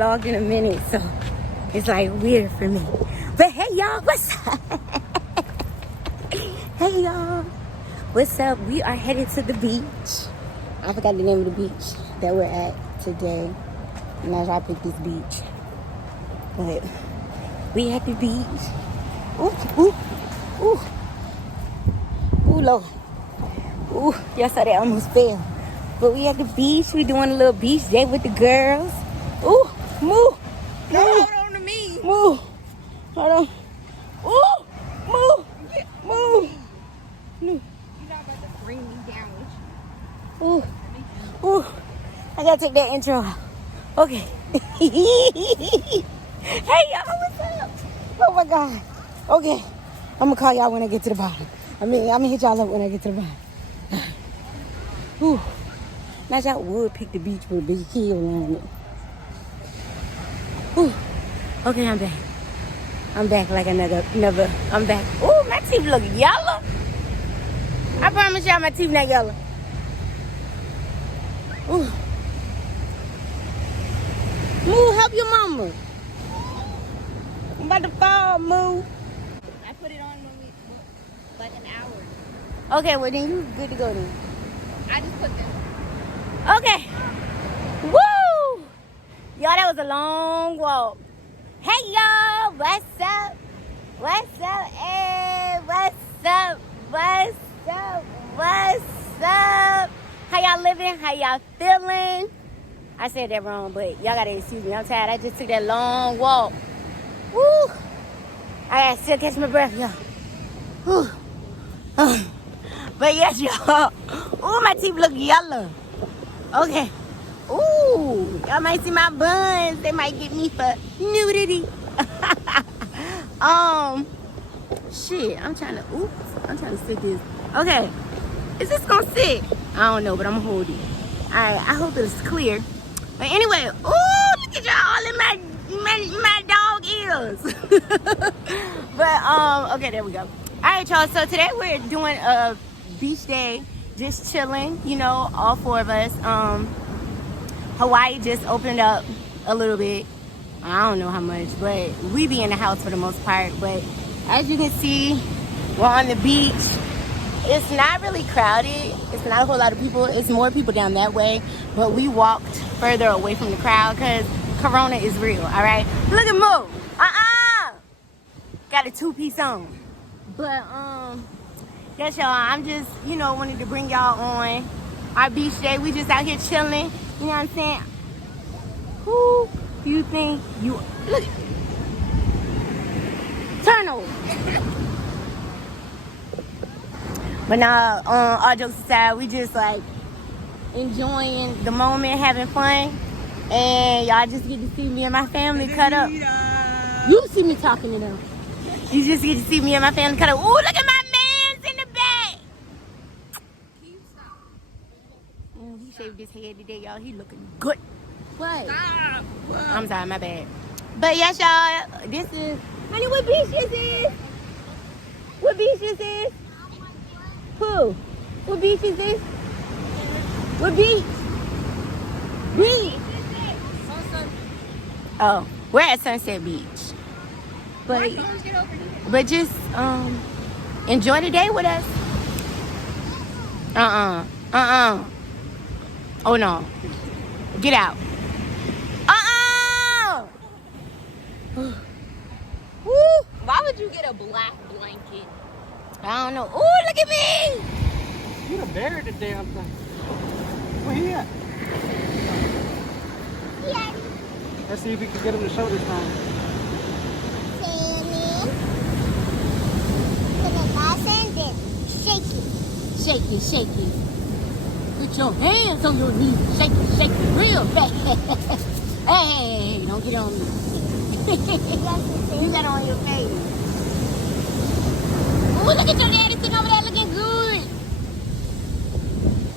vlogged in a minute, so it's like weird for me. But hey y'all, what's up? Hey y'all, what's up? We are headed to the beach. I forgot the name of the beach that we're at today. And I tried to pick this beach. But we at the beach. Ooh, ooh, ooh. Ooh, Lord. Ooh, y'all saw that almost fell. But we at the beach. We doing a little beach day with the girls. Ooh, move. Don't hold on to me. Move. Hold on. Ooh, move. Move. You're not about to bring me down. Ooh. Ooh. I gotta take that intro out. Okay. Hey y'all, what's up? Oh my God. Okay. I'm gonna call y'all when I get to the bottom. I'm gonna hit y'all up when I get to the bottom. Ooh. Now y'all would pick the beach with a big hill on it. Ooh. Okay, I'm back. I'm back like another. I'm back. Ooh, my teeth look yellow. I promise y'all my teeth not yellow. Ooh. Moo, help your mama. I'm about to fall, Moo. I put it on when like an hour. Okay, well then you good to go then. I just put them. Okay. Woo! Y'all, that was a long walk. Hey y'all, what's up? What's up? Hey, what's up? What's up? What's up? How y'all living? How y'all feeling? I said that wrong, but y'all gotta excuse me. I'm tired. I just took that long walk. Woo! I gotta still catch my breath, y'all. Whew. But yes, y'all. Ooh, my teeth look yellow. Okay. Ooh, y'all might see my buns. They might get me for nudity. Shit. I'm trying to sit this. Okay. Is this gonna sit? I don't know, but I'm gonna hold it. All right. I hope it's clear. But anyway, ooh, look at y'all all in my dog ears. But okay, there we go. All right, y'all. So today we're doing a beach day, just chilling. You know, all four of us. Hawaii just opened up a little bit. I don't know how much, but we be in the house for the most part. But as you can see, we're on the beach. It's not really crowded. It's not a whole lot of people. It's more people down that way. But we walked further away from the crowd because Corona is real, all right? Look at Mo. Got a two-piece on. But, yes, y'all. I'm just, wanted to bring y'all on our beach day. We just out here chilling. You know what I'm saying? Who do you think you... Look. Turn over. But now, all jokes aside, we just like enjoying the moment, having fun, and y'all just get to see me and my family cut up. You see me talking to them. You just get to see me and my family cut up. Ooh, look at my man's in the back. He shaved his head today, y'all. He looking good. What? Stop. I'm sorry, my bad. But yes, y'all, this is... Honey, what beach this is? What beach this is? Who? What beach is this? What beach? Beach. Oh, we're at Sunset Beach. But just enjoy the day with us. Oh no. Get out. Woo! Why would you get a black blanket? I don't know. Ooh, look at me! You done buried the damn thing. Where he at? Yeah. Let's see if we can get him to show this time. Shake it, shake it. Put your hands on your knees. Shake it real fast. Hey, don't get on me. You got on your face. Ooh, look at your daddy sitting over there looking good.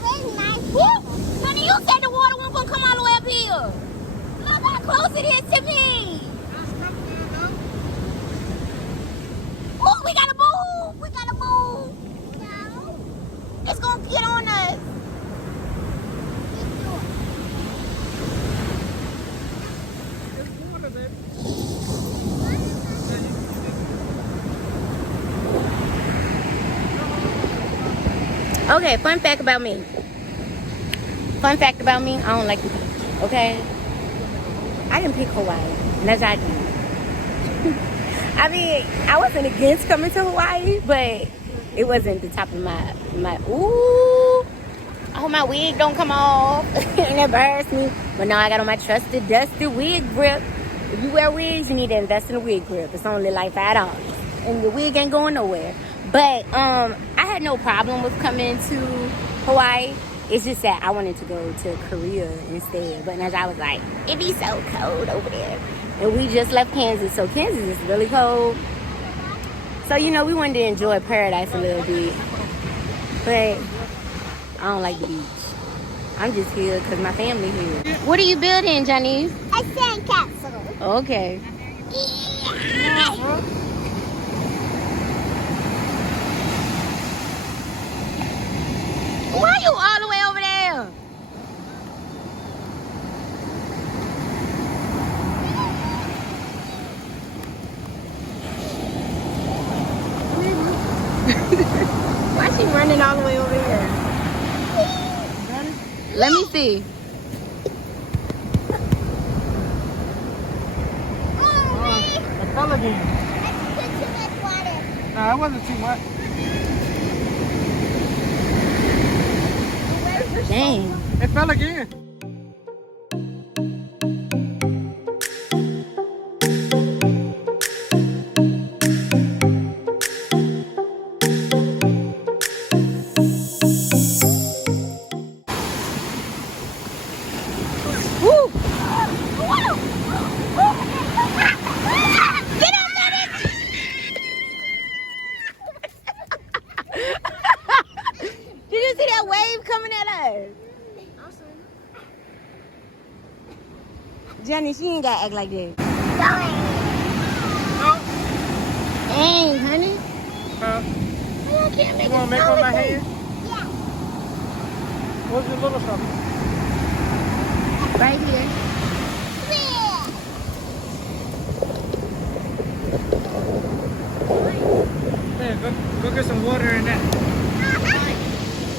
Where's my foot? Honey, you said the water wasn't going to come all the way up here. Look how close it is to me. Ooh, we gotta move. No. It's going to get on us. Okay, fun fact about me. Fun fact about me, I don't like the beach, okay? I didn't pick Hawaii, and that's what I did. I mean, I wasn't against coming to Hawaii, but it wasn't the top of my ooh. I hope my wig don't come off and embarrass me. But now I got on my trusted, dusty wig grip. If you wear wigs, you need to invest in a wig grip. It's only like $5. And your wig ain't going nowhere. But I had no problem with coming to Hawaii. It's just that I wanted to go to Korea instead. But as I was like, it be so cold over there. And we just left Kansas. So Kansas is really cold. So, you know, we wanted to enjoy paradise a little bit. But I don't like the beach. I'm just here because my family here. What are you building, Shanise? A sandcastle. Okay. Why are you all the way over there? Why is she running all the way over there? Let me see. It fell again. No, it wasn't too much. Dang. It fell again. Woo! Did you see that wave coming at us? Johnny, she ain't gotta act like that. Dang, honey. Huh? Oh, I can't make You want to make on my hand? What's your little something? Right here. Yeah, go get some water in that.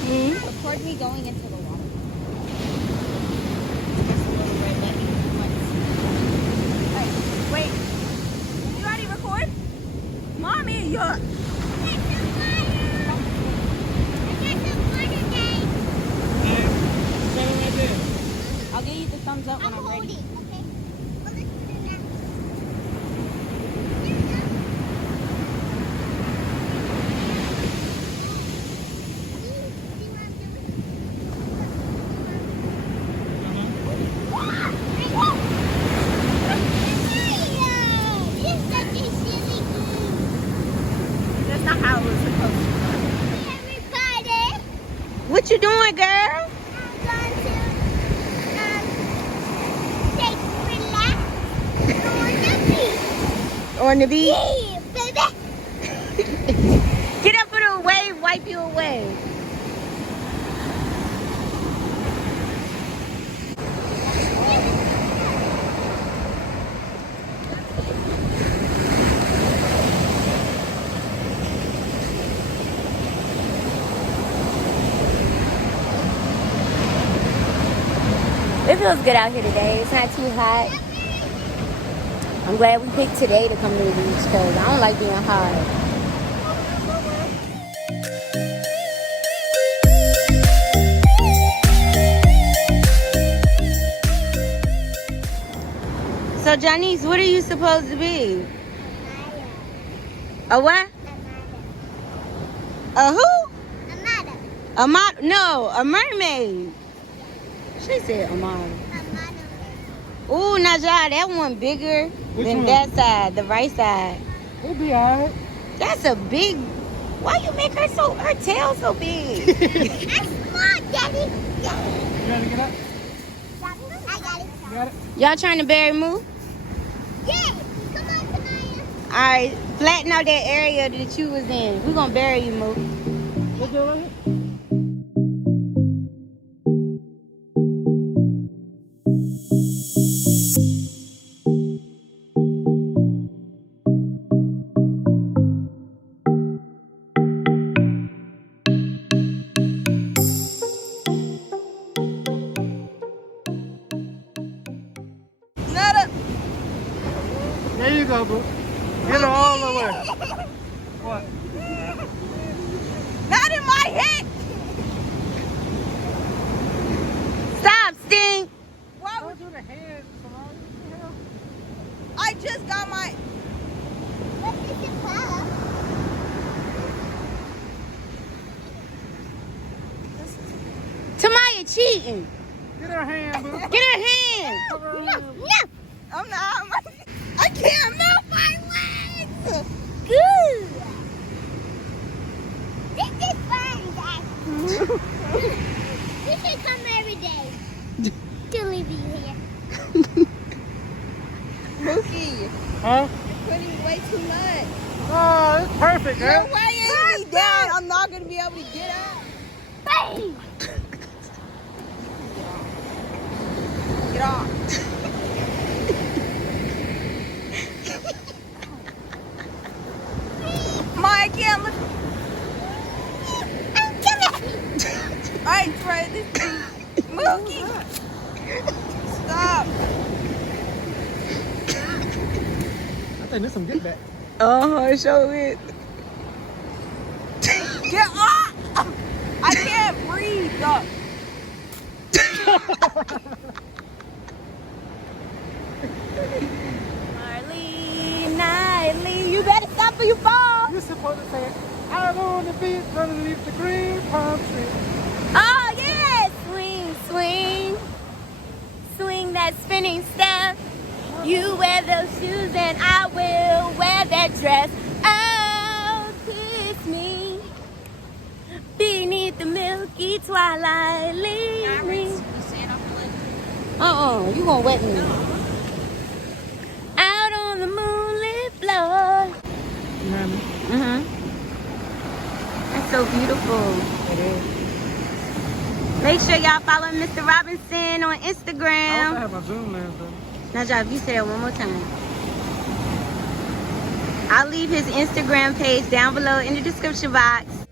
Record me going into the water. Wait. You already record? Mommy, you're... I'll give you the thumbs up when I'm ready. That's not how it was supposed to go. What you doing, girl? On the beach? Yeah, baby. Get up for the wave, wipe you away. It feels good out here today. It's not too hot. I'm glad we picked today to come to the beach because I don't like being hot. So, Janice, what are you supposed to be? A what? A who? A model. No, a mermaid. She said a model. Ooh, Najah, that one bigger than one? that side, the right side. It'll be alright. That's a big. Why you make her tail so big? I'm small, Daddy. You gotta get up. I got it. You got it? Y'all trying to bury move? Yeah. Come on, Kanaya. Alright, flatten out that area that you was in. We're gonna bury you, Moo. What's that right here? I hit. Stop, Stink. Why would Don't do the hands, Salami. What the hell? I just got my... What is it called? Tamaya cheating. Get her hand, boo. Get her hand. Cover her No, hand. no. I'm not... I can't move my legs! Good. This is fun, guys. You should come every day to leave you here. Mookie, Huh? you're putting way too much. Oh, it's perfect, You're girl. weighing me down. I'm not going to be able to get up. Bang! Get off. I can't look. I'm coming. I tried this. Mookie. Stop. I think there's some get back. Oh, show it. Get off. I can't breathe. Up. Nightly, you better stop or you fall. You're supposed to say, out on the beach underneath the green palm tree. Oh, yeah. Swing, swing. Swing that spinning step. You wear those shoes and I will wear that dress. Oh, kiss me. Beneath the milky twilight, leave me. You gonna wet me. Out on the moonlit floor. You hear me? Mm-hmm. That's so beautiful. It is. Make sure y'all follow Mr. Robinson on I also Instagram. have my Zoom lens though. Now, Job, you say it one more time. I'll leave his Instagram page down below in the description box.